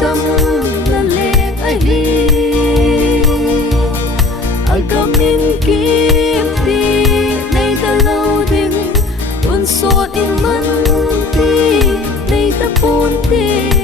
chăm là lệ ai đi agamin kim đi nay ta lâu đêm tuôn sốt in mắn đi nay ta buồn đi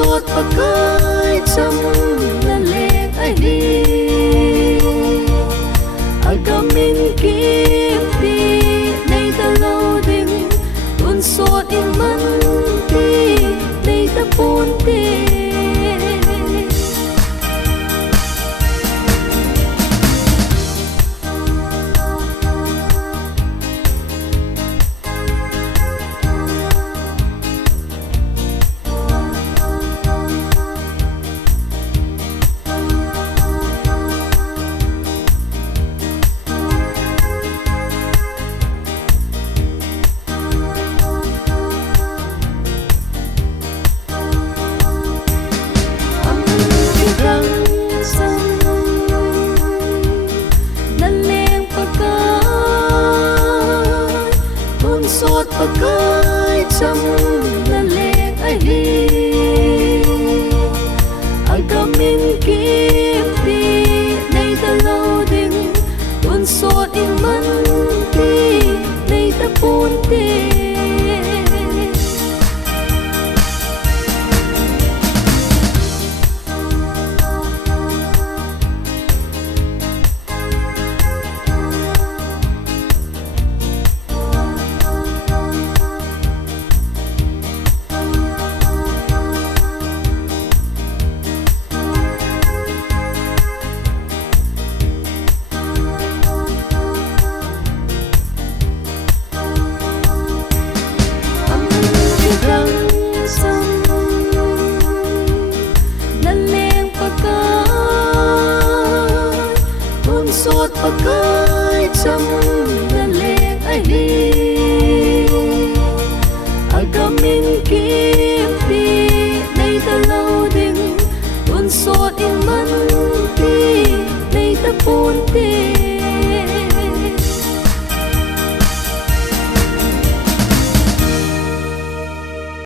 sốt pakai chăm là lệ ai đi agamin kim đi nay ta lâu đêm tuôn sốt in mắn đi nay ta buồn đi sốt pakai chăm là lệ ai đi agamin kim đi nay ta lâu đêm tuôn sốt in mắn đi nay ta buồn đi sốt pakai chăm là lệ ai đi